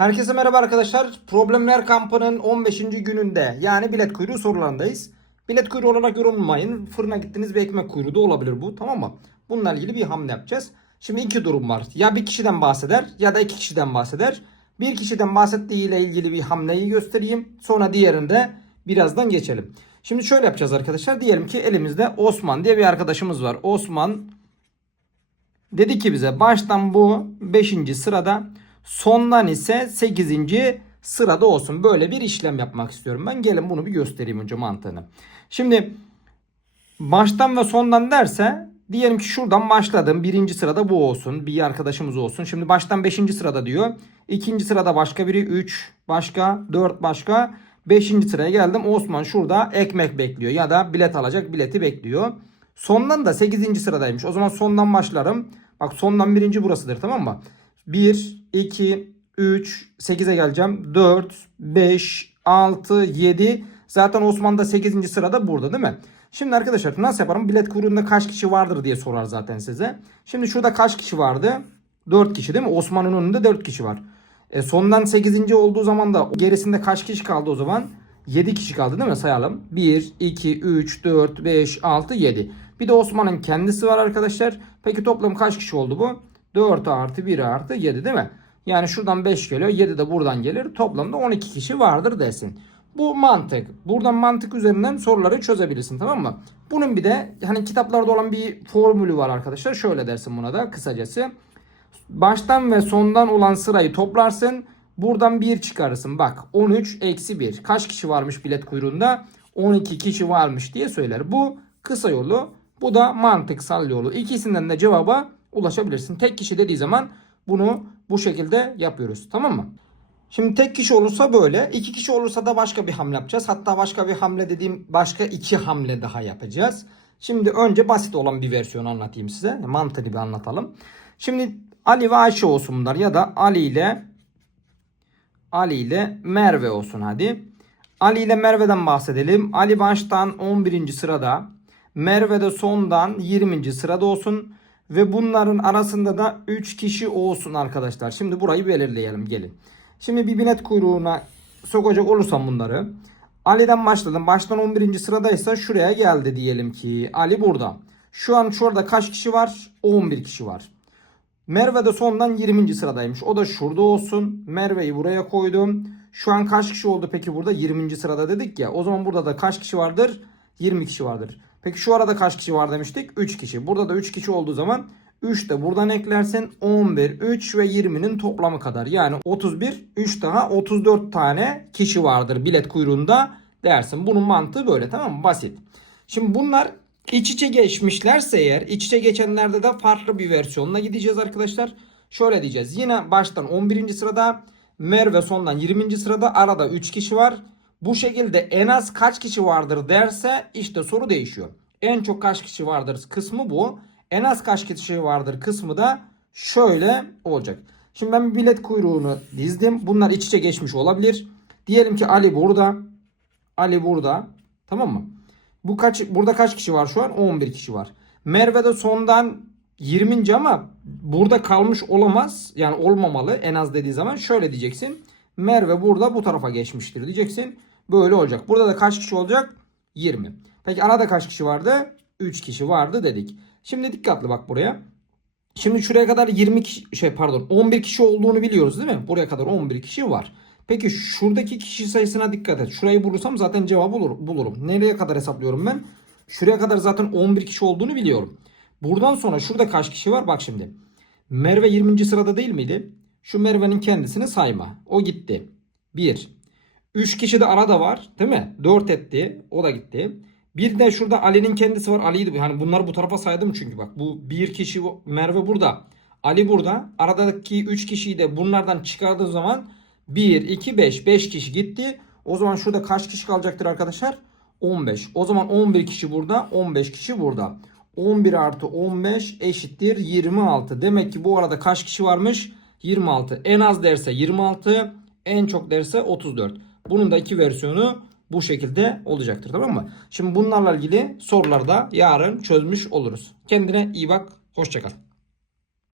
Herkese merhaba arkadaşlar. Problemler kampının 15. gününde yani bilet kuyruğu sorularındayız. Bilet kuyruğu olarak yorumlamayın. Fırına gittiniz ve ekmek kuyruğu da olabilir bu tamam mı? Bununla ilgili bir hamle yapacağız. Şimdi iki durum var. Ya bir kişiden bahseder ya da iki kişiden bahseder. Bir kişiden bahsettiği ile ilgili bir hamleyi göstereyim. Sonra diğerinde birazdan geçelim. Şimdi şöyle yapacağız arkadaşlar. Diyelim ki elimizde Osman diye bir arkadaşımız var. Osman Dedi ki bize baştan bu 5. sırada sondan ise 8. sırada olsun. Böyle bir işlem yapmak istiyorum. Ben gelin bunu bir göstereyim önce mantığını. Şimdi baştan ve sondan derse diyelim ki şuradan başladım. Birinci sırada bu olsun. Bir arkadaşımız olsun. Şimdi baştan 5. sırada diyor. İkinci sırada başka biri 3 başka 4 başka 5. sıraya geldim. Osman şurada ekmek bekliyor ya da bilet alacak bileti bekliyor. Sondan da 8. sıradaymış. O zaman sondan başlarım. Bak sondan birinci burasıdır tamam mı? 1, 2, 3, 8'e geleceğim. 4, 5, 6, 7. Zaten Osman da 8. sırada burada değil mi? Şimdi arkadaşlar nasıl yaparım? Bilet kuyruğunda kaç kişi vardır diye sorar zaten size. Şimdi şurada kaç kişi vardı? 4 kişi değil mi? Osman'ın önünde 4 kişi var. E, sondan 8. olduğu zaman da gerisinde kaç kişi kaldı o zaman? 7 kişi kaldı değil mi? Sayalım. 1, 2, 3, 4, 5, 6, 7. Bir de Osman'ın kendisi var arkadaşlar. Peki toplam kaç kişi oldu bu? 4 artı 1 artı 7 değil mi? Yani şuradan 5 geliyor. 7 de buradan gelir. Toplamda 12 kişi vardır desin. Bu mantık. Buradan mantık üzerinden soruları çözebilirsin tamam mı? Bunun bir de hani kitaplarda olan bir formülü var arkadaşlar. Şöyle dersin buna da kısacası. Baştan ve sondan olan sırayı toplarsın. Buradan 1 çıkarırsın. Bak 13 eksi 1. Kaç kişi varmış bilet kuyruğunda? 12 kişi varmış diye söyler. Bu kısa yolu. Bu da mantıksal yolu. İkisinden de cevaba ulaşabilirsin. Tek kişi dediği zaman bunu bu şekilde yapıyoruz. Tamam mı? Şimdi tek kişi olursa böyle. iki kişi olursa da başka bir hamle yapacağız. Hatta başka bir hamle dediğim başka iki hamle daha yapacağız. Şimdi önce basit olan bir versiyonu anlatayım size. Mantığını bir anlatalım. Şimdi Ali ve Ayşe olsun bunlar ya da Ali ile Ali ile Merve olsun hadi. Ali ile Merve'den bahsedelim. Ali baştan 11. sırada. Merve de sondan 20. sırada olsun. Ve bunların arasında da 3 kişi olsun arkadaşlar. Şimdi burayı belirleyelim gelin. Şimdi bir bilet kuyruğuna sokacak olursam bunları. Ali'den başladım. Baştan 11. sıradaysa şuraya geldi diyelim ki. Ali burada. Şu an şurada kaç kişi var? 11 kişi var. Merve de sondan 20. sıradaymış. O da şurada olsun. Merve'yi buraya koydum. Şu an kaç kişi oldu peki burada? 20. sırada dedik ya. O zaman burada da kaç kişi vardır? 20 kişi vardır. Peki şu arada kaç kişi var demiştik? 3 kişi. Burada da 3 kişi olduğu zaman 3 de buradan eklersin. 11, 3 ve 20'nin toplamı kadar. Yani 31, 3 daha 34 tane kişi vardır bilet kuyruğunda dersin. Bunun mantığı böyle tamam mı? Basit. Şimdi bunlar iç içe geçmişlerse eğer iç içe geçenlerde de farklı bir versiyonla gideceğiz arkadaşlar. Şöyle diyeceğiz. Yine baştan 11. sırada Merve sondan 20. sırada arada 3 kişi var. Bu şekilde en az kaç kişi vardır derse işte soru değişiyor. En çok kaç kişi vardır kısmı bu. En az kaç kişi vardır kısmı da şöyle olacak. Şimdi ben bilet kuyruğunu dizdim. Bunlar iç içe geçmiş olabilir. Diyelim ki Ali burada. Ali burada. Tamam mı? Bu kaç burada kaç kişi var şu an? 11 kişi var. Merve de sondan 20. ama burada kalmış olamaz. Yani olmamalı en az dediği zaman şöyle diyeceksin. Merve burada bu tarafa geçmiştir diyeceksin. Böyle olacak. Burada da kaç kişi olacak? 20. Peki arada kaç kişi vardı? 3 kişi vardı dedik. Şimdi dikkatli bak buraya. Şimdi şuraya kadar 20 kişi şey pardon 11 kişi olduğunu biliyoruz değil mi? Buraya kadar 11 kişi var. Peki şuradaki kişi sayısına dikkat et. Şurayı bulursam zaten cevabı bulur, bulurum. Nereye kadar hesaplıyorum ben? Şuraya kadar zaten 11 kişi olduğunu biliyorum. Buradan sonra şurada kaç kişi var? Bak şimdi. Merve 20. sırada değil miydi? Şu Merve'nin kendisini sayma. O gitti. 1. 3 kişi de arada var. Değil mi? 4 etti. O da gitti. Bir de şurada Ali'nin kendisi var. Ali'ydi. Hani bunları bu tarafa saydım çünkü bak. Bu bir kişi Merve burada. Ali burada. Aradaki 3 kişiyi de bunlardan çıkardığı zaman 1, 2, 5. 5 kişi gitti. O zaman şurada kaç kişi kalacaktır arkadaşlar? 15. O zaman 11 kişi burada. 15 kişi burada. 11 artı 15 eşittir 26. Demek ki bu arada kaç kişi varmış? 26. En az derse 26. En çok derse 34. Bunun da iki versiyonu bu şekilde olacaktır tamam mı? Şimdi bunlarla ilgili sorularda yarın çözmüş oluruz. Kendine iyi bak. Hoşçakal.